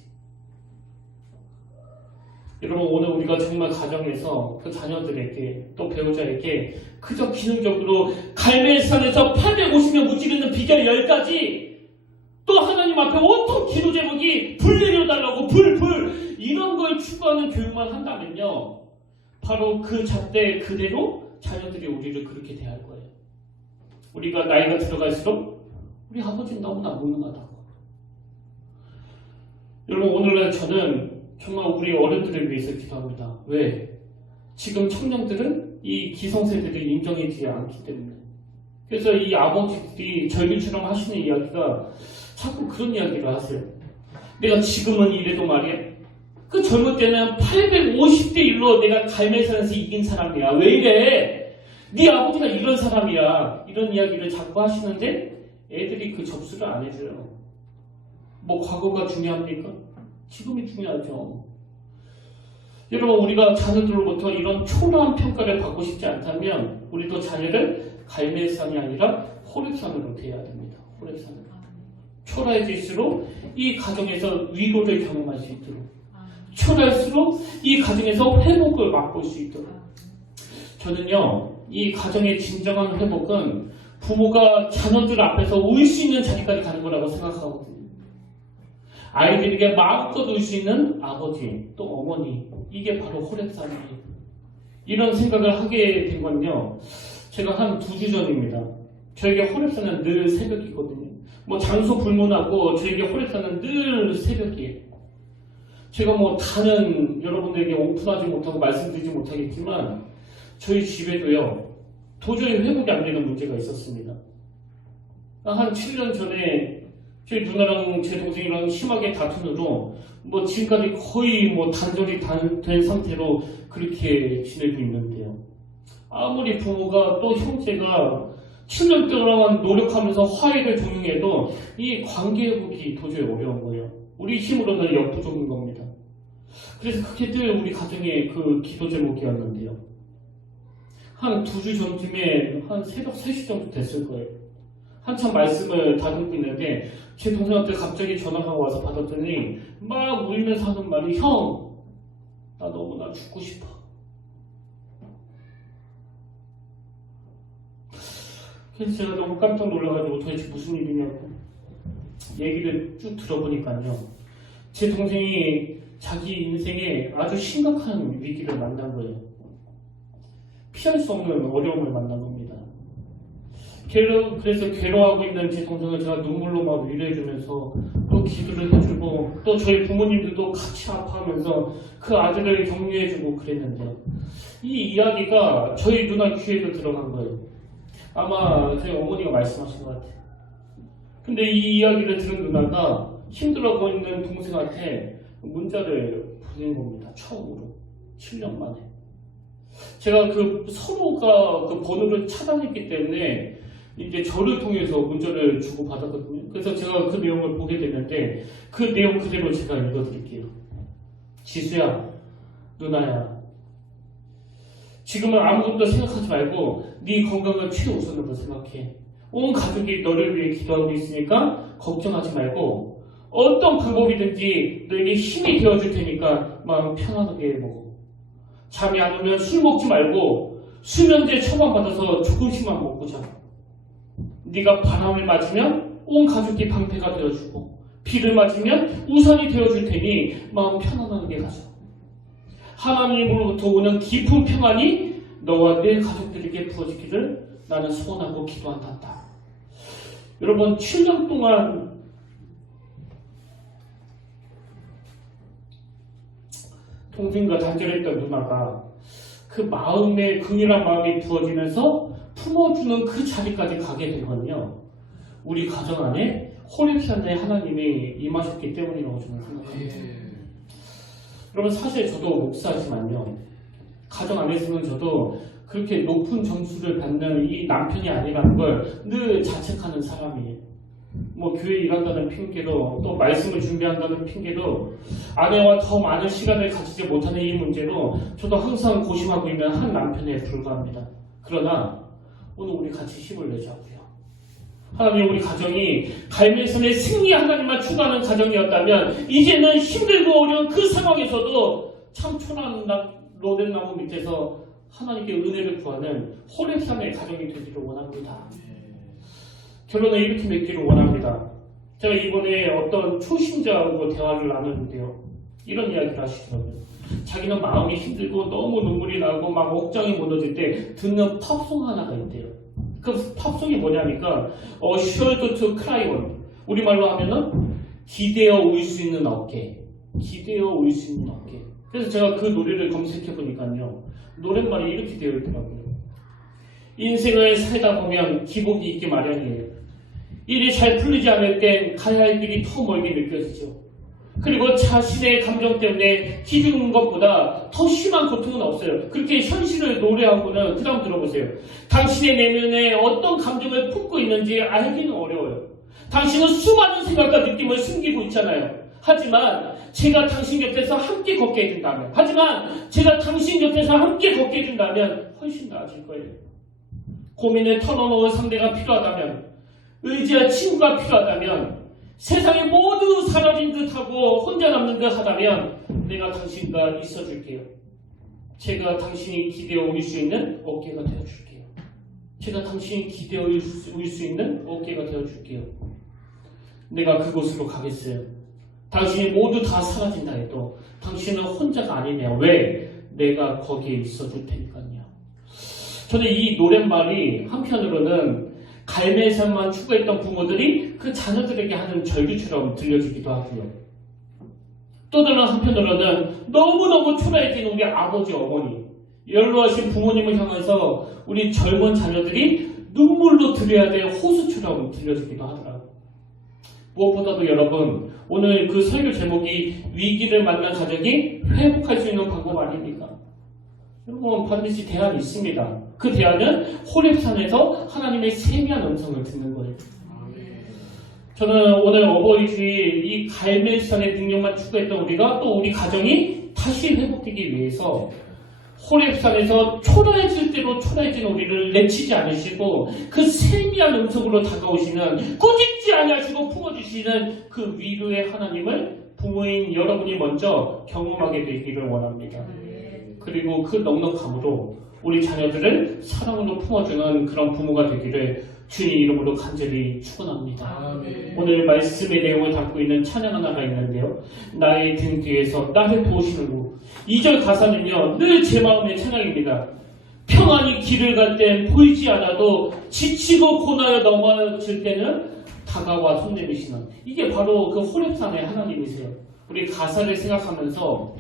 여러분 오늘 우리가 정말 가정에서 그 자녀들에게 또 배우자에게 그저 기능적으로 갈멜산에서 850명 무찌르는 비결 10가지 또 하나님 앞에 온통 기도 제목이 불 내려달라고 불 이런 걸 추구하는 교육만 한다면요 바로 그 잣대 그대로 자녀들이 우리를 그렇게 대할 거예요. 우리가 나이가 들어갈수록 우리 아버지는 너무나 무능하다고. 여러분 오늘날 저는 정말 우리 어른들을 위해서 기도합니다. 왜? 지금 청년들은 이 기성세대들이 인정이 되지 않기 때문에. 그래서 이 아버지들이 절규처럼 하시는 이야기가 자꾸 그런 이야기를 하세요. 내가 지금은 이래도 말이야. 그 젊을 때는 850대 1로 내가 갈멜산에서 이긴 사람이야. 왜 이래? 네 아버지가 이런 사람이야. 이런 이야기를 자꾸 하시는데 애들이 그 접수를 안 해줘요. 뭐 과거가 중요합니까? 지금이 중요하죠. 여러분 우리가 자녀들로부터 이런 초라한 평가를 받고 싶지 않다면 우리도 자녀를 갈멜산이 아니라 호렙산으로 대해야 됩니다. 호렙산으로. 초라해질수록 이 가정에서 위로를 경험할 수 있도록 초라할수록 이 가정에서 회복을 맛볼 수 있도록 저는요 이 가정의 진정한 회복은 부모가 자녀들 앞에서 울 수 있는 자리까지 가는 거라고 생각하거든요. 아이들에게 마음껏 울 수 있는 아버지 또 어머니 이게 바로 호렙산이에요. 이런 생각을 하게 된 건요 제가 한 2주 전입니다. 저에게 호렙산은 늘 새벽이거든요. 뭐 장소 불문하고 저에게 호렙산은 늘 새벽이에요. 제가 뭐 다른 여러분들에게 오픈하지 못하고 말씀드리지 못하겠지만 저희 집에도요 도저히 회복이 안 되는 문제가 있었습니다. 한 7년 전에 저희 누나랑 제 동생이랑 심하게 다툰으로 뭐 지금까지 거의 뭐 단절이 된 상태로 그렇게 지내고 있는데요. 아무리 부모가 또 형제가 7년 동안 노력하면서 화해를 종용해도 이 관계 회복이 도저히 어려운 거예요. 우리 힘으로는 역부족인 겁니다. 그래서 그게 늘 우리 가정의 그 기도 제목이었는데요. 한 2주 전쯤에 한 새벽 3시 정도 됐을 거예요. 한참 말씀을 다듬고 있는데 제 동생한테 갑자기 전화가 와서 받았더니 막 울면서 하는 말이 형, 나 너무나 죽고 싶어. 그래서 제가 너무 깜짝 놀라가지고 도대체 무슨 일이냐고 얘기를 쭉 들어보니까요. 제 동생이 자기 인생에 아주 심각한 위기를 만난 거예요. 피할 수 없는 어려움을 만난 겁니다. 그래서 괴로워하고 있는 제 동생을 제가 눈물로 막 위로해주면서 또 기도를 해주고 또 저희 부모님들도 같이 아파하면서 그 아들을 격려해주고 그랬는데요. 이 이야기가 저희 누나 귀에도 들어간 거예요. 아마 저희 어머니가 말씀하신 것 같아요. 근데 이 이야기를 들은 누나가 힘들어 보이는 동생한테 문자를 보낸 겁니다. 처음으로 7년 만에. 제가 그 서로가 그 번호를 차단했기 때문에 이제 저를 통해서 문자를 주고 받았거든요. 그래서 제가 그 내용을 보게 됐는데 그 내용 그대로 제가 읽어드릴게요. 지수야, 누나야, 지금은 아무것도 생각하지 말고 네 건강을 최우선으로 생각해. 온 가족이 너를 위해 기도하고 있으니까 걱정하지 말고 어떤 방법이든지 너에게 힘이 되어줄 테니까 마음 편안하게 먹어. 잠이 안 오면 술 먹지 말고 수면제 처방받아서 조금씩만 먹고 자. 네가 바람을 맞으면 온 가족이 방패가 되어주고 비를 맞으면 우산이 되어줄 테니 마음 편안하게 가자. 하나님으로부터 오는 깊은 평안이 너와 내 가족들에게 부어지기를 나는 소원하고 기도한단다. 여러분 7년 동안 동생과 단절했던 누나가 그 마음에 긍휼한 마음이 부어지면서 품어주는 그 자리까지 가게 된 건요. 우리 가정 안에 호렙산에 하나님이 임하셨기 때문이라고 저는 생각합니다. 여러분 사실 저도 목사지만요. 가정 안에서는 저도 그렇게 높은 점수를 받는 이 남편이 아니라는 걸 늘 자책하는 사람이에요. 뭐 교회 일한다는 핑계로 또 말씀을 준비한다는 핑계로 아내와 더 많은 시간을 가지지 못하는 이 문제로 저도 항상 고심하고 있는 한 남편에 불과합니다. 그러나 오늘 우리 같이 힘을 내자고요. 하나님 우리 가정이 갈멜산의 승리 하나님만 추구하는 가정이었다면 이제는 힘들고 어려운 그 상황에서도 참 초라한 로뎀나무 밑에서 하나님께 은혜를 구하는 호렙산의 가정이 되기를 원합니다. 결론을 이렇게 맺기를 원합니다. 제가 이번에 어떤 초신자하고 대화를 나눴는데요. 이런 이야기를 하시더라고요. 자기는 마음이 힘들고 너무 눈물이 나고 막 억장이 무너질 때 듣는 팝송 하나가 있대요. 그 팝송이 뭐냐니까 Sure to Cry On. 우리말로 하면은 기대어 울 수 있는 어깨. 기대어 울 수 있는 어깨. 그래서 제가 그 노래를 검색해 보니까요. 노랫말이 이렇게 되어 있더라고요. 인생을 살다 보면 기복이 있기 마련이에요. 일이 잘 풀리지 않을 땐 가야 할 길이 더 멀게 느껴지죠. 그리고 자신의 감정 때문에 기죽는 것보다 더 심한 고통은 없어요. 그렇게 현실을 노래하고는 그 다음 들어보세요. 당신의 내면에 어떤 감정을 품고 있는지 알기는 어려워요. 당신은 수많은 생각과 느낌을 숨기고 있잖아요. 하지만 제가 당신 곁에서 함께 걷게 해준다면 훨씬 나아질 거예요. 고민을 털어놓을 상대가 필요하다면, 의지할 친구가 필요하다면, 세상에 모두 사라진 듯하고 혼자 남는 듯 하다면 내가 당신과 있어줄게요. 제가 당신이 기대어 올 수 있는 어깨가 되어줄게요. 제가 당신이 기대어 올 수 있는 어깨가 되어줄게요. 내가 그곳으로 가겠어요. 당신이 모두 다 사라진다 해도 당신은 혼자가 아니네요. 왜? 내가 거기에 있어줄 테니까요. 저는 이 노랫말이 한편으로는 갈매산만 추구했던 부모들이 그 자녀들에게 하는 절규처럼 들려지기도 하고요. 또 다른 한편으로는 너무너무 초라해진 우리 아버지, 어머니, 연로하신 부모님을 향해서 우리 젊은 자녀들이 눈물로 드려야 될 호수처럼 들려지기도 하더라고요. 무엇보다도 여러분, 오늘 그 설교 제목이 위기를 만난 가정이 회복할 수 있는 방법 아닙니까? 여러분, 반드시 대안이 있습니다. 그 대안은 호렙산에서 하나님의 세미한 음성을 듣는 거예요. 저는 오늘 어버이 주일 이 갈멜산의 능력만 추구했던 우리가 또 우리 가정이 다시 회복되기 위해서 호렙산에서 초라해질 대로 초라해진 우리를 내치지 않으시고 그 세미한 음성으로 다가오시는, 꾸짖지 아니하시고 품어주시는 그 위로의 하나님을 부모인 여러분이 먼저 경험하게 되기를 원합니다. 그리고 그 넉넉함으로 우리 자녀들을 사랑으로 품어주는 그런 부모가 되기를 주님 이름으로 간절히 축원합니다. 오늘 말씀의 내용을 담고 있는 찬양 하나가 있는데요. 나의 등 뒤에서 나를 도우시는 2절 가사는요, 늘 제 마음의 찬양입니다. 평안히 길을 갈 땐 보이지 않아도 지치고 고나여 넘어질 때는 다가와 손 내미시는, 이게 바로 그 호렙산의 하나님이세요. 우리 가사를 생각하면서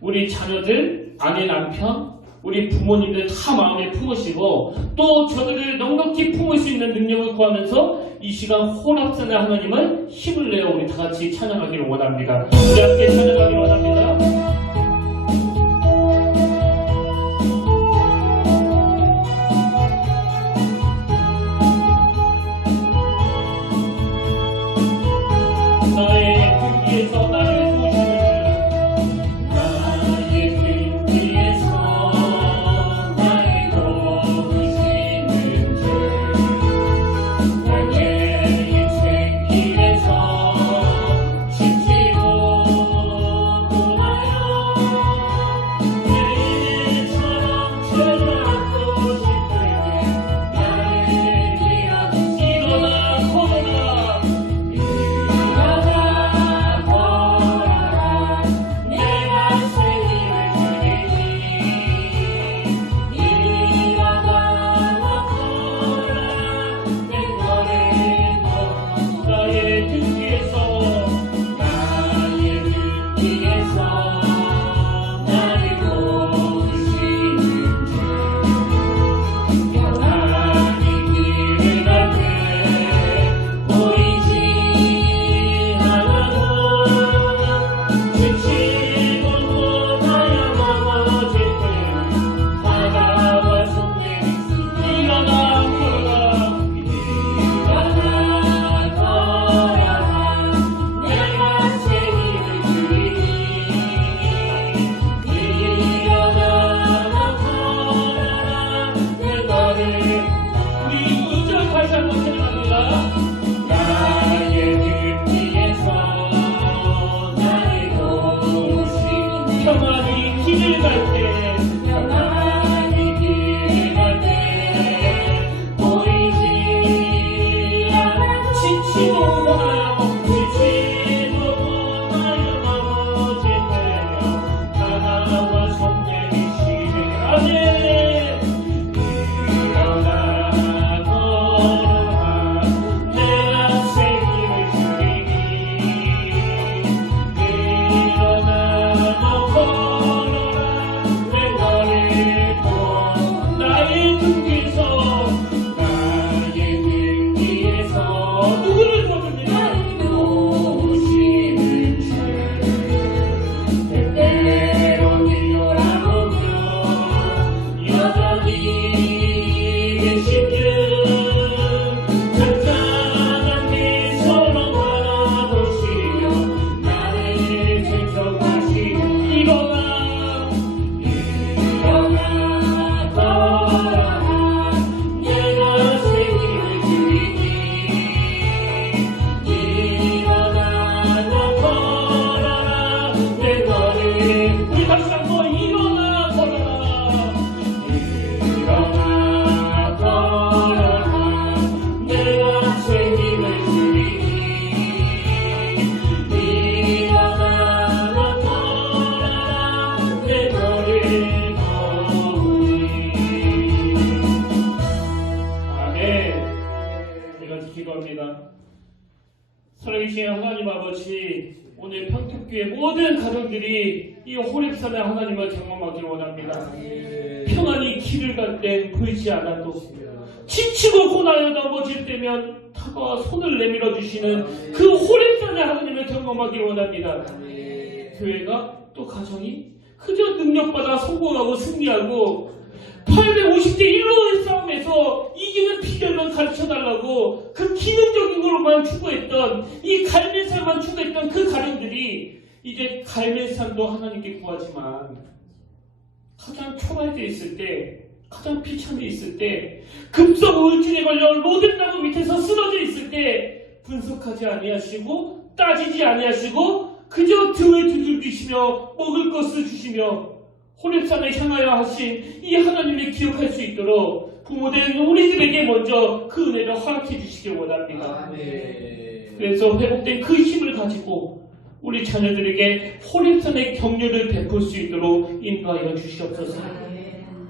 우리 자녀들, 아내, 남편, 우리 부모님들 다 마음에 품으시고 또 저들을 넉넉히 품을 수 있는 능력을 구하면서 이 시간 호렙산의 하나님을 힘을 내어 우리 다 같이 찬양하기를 원합니다. 우리 함께 찬양하기를 원합니다. 지치고 또 나의 기도합니다. 살아계신 하나님 아버지, 오늘 평택교회 모든 가정들이 이 호렙산의 하나님을 경험하기를 원합니다. 평안히 길을 갈 때 보이지 않아도 지치고 고나여 넘어질 때면 다가와 손을 내밀어 주시는 그 호렙산의 하나님을 경험하기를 원합니다. 교회가 또 가정이 그저 능력받아 성공하고 승리하고 850대 1로의 싸움에서 이기는 비결만 가르쳐달라고 그 기능적인 것로만 추구했던 이 갈멜산만 추구했던 그 가정들이 이제 갈멜산도 하나님께 구하지만 가장 초라해져 있을 때, 가장 비참해 있을 때, 급성 우울증에 걸려 로뎀나무 밑에서 쓰러져 있을 때 분석하지 아니하시고 따지지 아니하시고 그저 등을 두들기시며 먹을 것을 주시며 호렙산을 향하여 하신 이 하나님을 기억할 수 있도록 부모된 우리들에게 먼저 그 은혜를 허락해 주시길 원합니다. 그래서 회복된 그 힘을 가지고 우리 자녀들에게 호렙산의 격려를 베풀 수 있도록 인도하여 주시옵소서.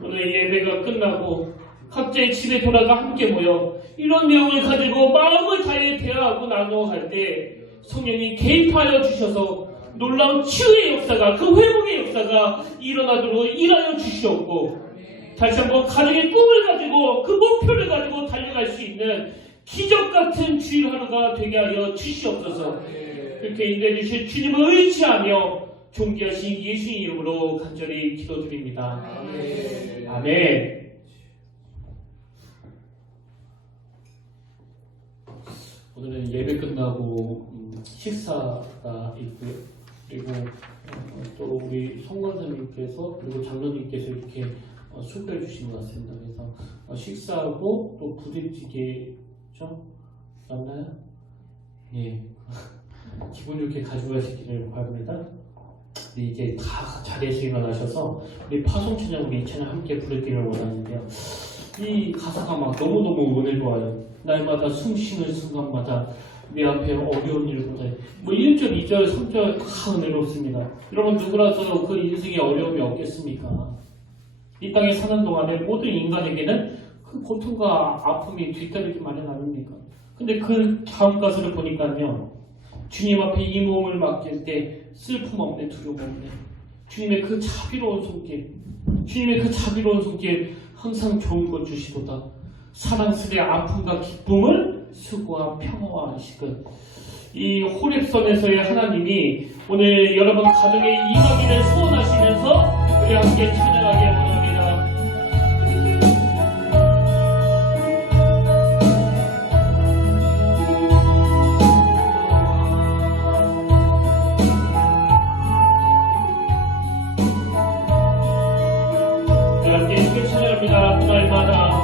오늘 예배가 끝나고 각자의 집에 돌아가 함께 모여 이런 내용을 가지고 마음을 다해 대화하고 나누어갈 때 성령이 개입하여 주셔서 놀라운 치유의 역사가, 그 회복의 역사가 일어나도록 일하여 주시옵고, 다시 한번 가정의 꿈을 가지고 그 목표를 가지고 달려갈 수 있는 기적 같은 주일 하루가 되게 하여 주시옵소서. 그렇게 인도해 주실 주님을 의지하며 존귀하신 예수의 이름으로 간절히 기도드립니다. 아멘. 오늘은 예배 끝나고 식사가 있고요. 그리고 또 우리 성관사님께서 그리고 장로님께서 이렇게 수고해 주신 것 같습니다. 그래서 식사하고 또 부대찌개죠? 맞나요? 예. 기분 좋게 가지고 가시기를 바랍니다. 이제 다 자리에서 일어나셔서 우리 파송찬양 우리 찬양 함께 부르기를 원하는데요. 이 가사가 막 너무너무 은혜 좋아요. 날마다 숨 쉬는 순간마다 내 앞에 어려운 일보다 뭐 1절, 2절, 3절 다 은혜롭습니다. 여러분 누구라도 그 인생에 어려움이 없겠습니까? 이 땅에 사는 동안에 모든 인간에게는 그 고통과 아픔이 뒤따르기 마련 아닙니까? 근데 그 다음 가사를 보니까요, 주님 앞에 이 몸을 맡길 때 슬픔 없네, 두려움 없네. 주님의 그 자비로운 손길, 주님의 그 자비로운 손길 항상 좋은 것 주시도다. 사랑스레 아픔과 기쁨을 수고와 평화와 하시고, 이 호렙선에서의 하나님이 오늘 여러분 가정에 임하기를 소원하시면서 우리 함께 찬양하게 원합니다. 우리 함께 찬양합니다. 날마다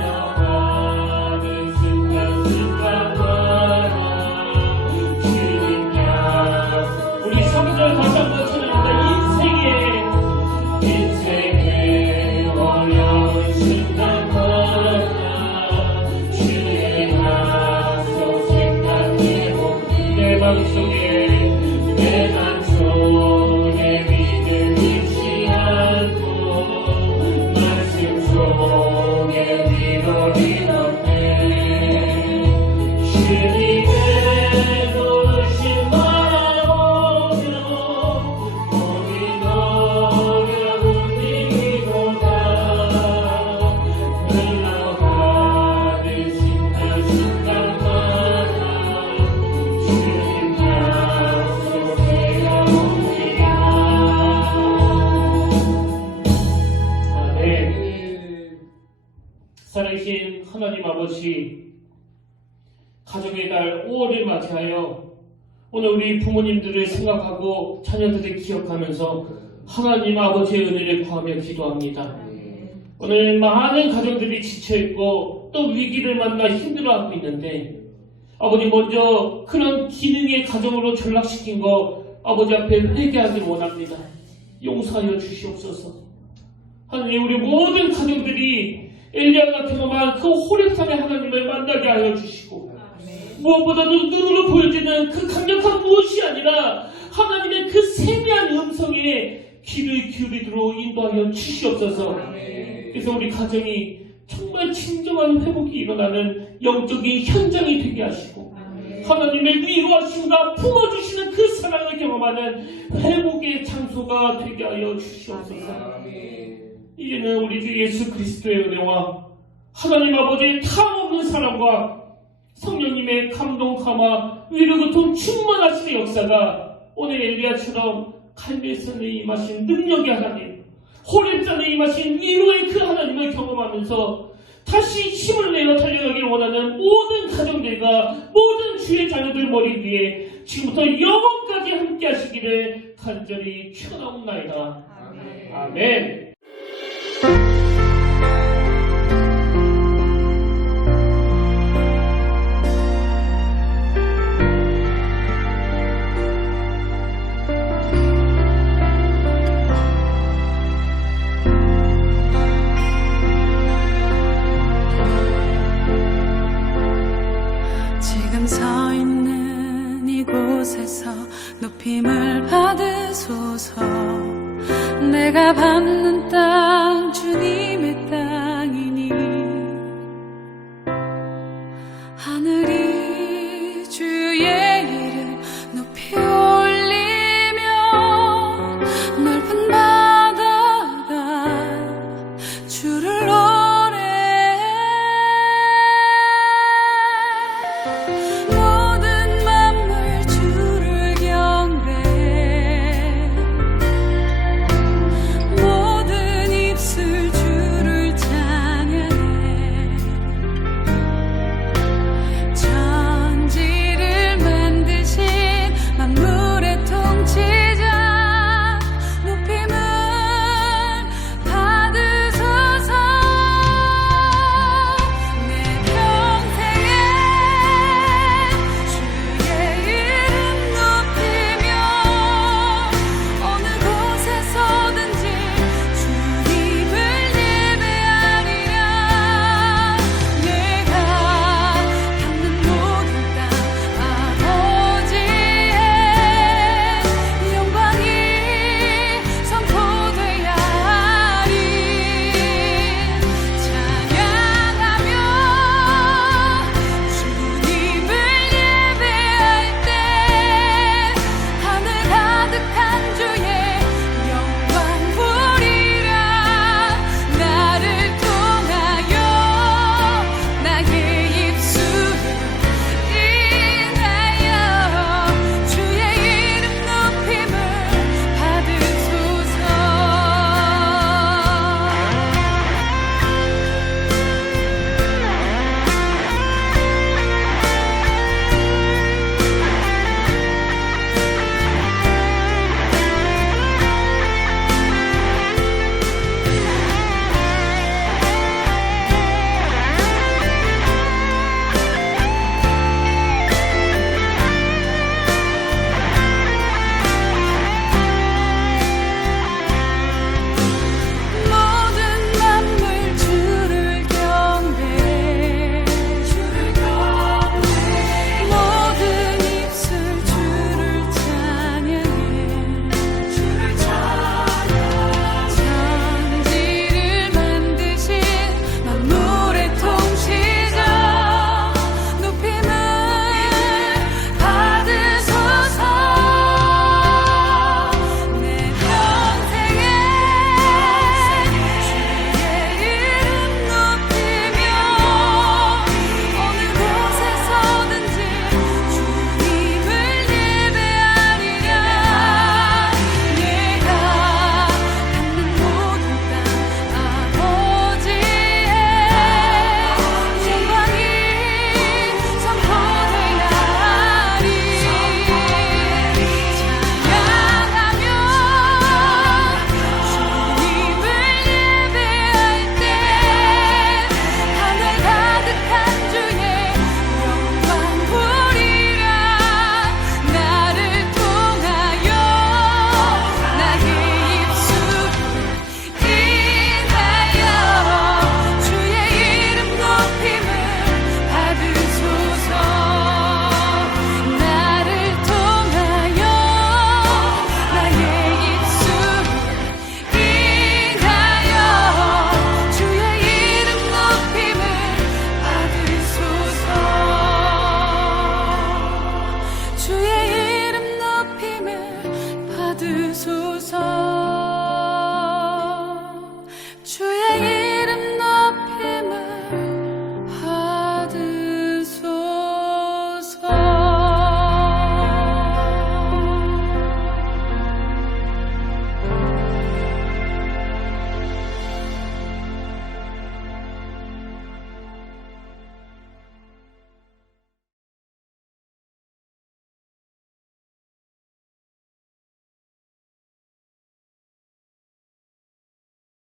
흘러가는 순간순간마다 주님 약속. 우리 3절 다시 한번 찬양합니다. 인생의 어려운 순간마다 주의 약속 생각해보. 내 맘속에 내 맘속에 믿음 잃지 않고 말씀 속에 위로를 얻네. 주님의 부르심 바라보며 우리 어려운 일보다 흘러가는 순간순간마다 주님 약속해가 옵니다. 아멘. 살아계신 하나님 아버지, 가정의 달 5월을 맞이하여 오늘 우리 부모님들을 생각하고 자녀들을 기억하면서 하나님 아버지의 은혜를 구하며 기도합니다. 오늘 많은 가정들이 지쳐있고 또 위기를 만나 힘들어하고 있는데 아버지, 먼저 그런 기능의 가정으로 전락시킨 거 아버지 앞에 회개하길 원합니다. 용서하여 주시옵소서. 하나님, 우리 모든 가정들이 엘리야가 경험한 그 호렙산의 하나님을 만나게 하여 주시고 무엇보다도 눈으로 보여지는 그 강력한 무엇이 아니라 하나님의 그 세미한 음성에 귀를 기울이도록 인도하여 주시옵소서. 그래서 우리 가정이 정말 진정한 회복이 일어나는 영적인 현장이 되게 하시고 하나님의 위로하심과 품어주시는 그 사랑을 경험하는 회복의 장소가 되게 하여 주시옵소서. 이제는 우리 주 예수 그리스도의 은혜와 하나님 아버지의 탐없는 사랑과 성령님의 감동, 감화, 위로 교통 충만하시는 역사가 오늘 엘리야처럼 갈멜산에 임하신 능력의 하나님, 호렙산에 임하신 위로의 그 하나님을 경험하면서 다시 힘을 내어 달려가길 원하는 모든 가정들과 모든 주의 자녀들 머리 위에 지금부터 영원까지 함께 하시기를 간절히 축원하옵나이다. 아멘. 지금 서 있는 이곳에서 높임을 받으소서. 내가 받는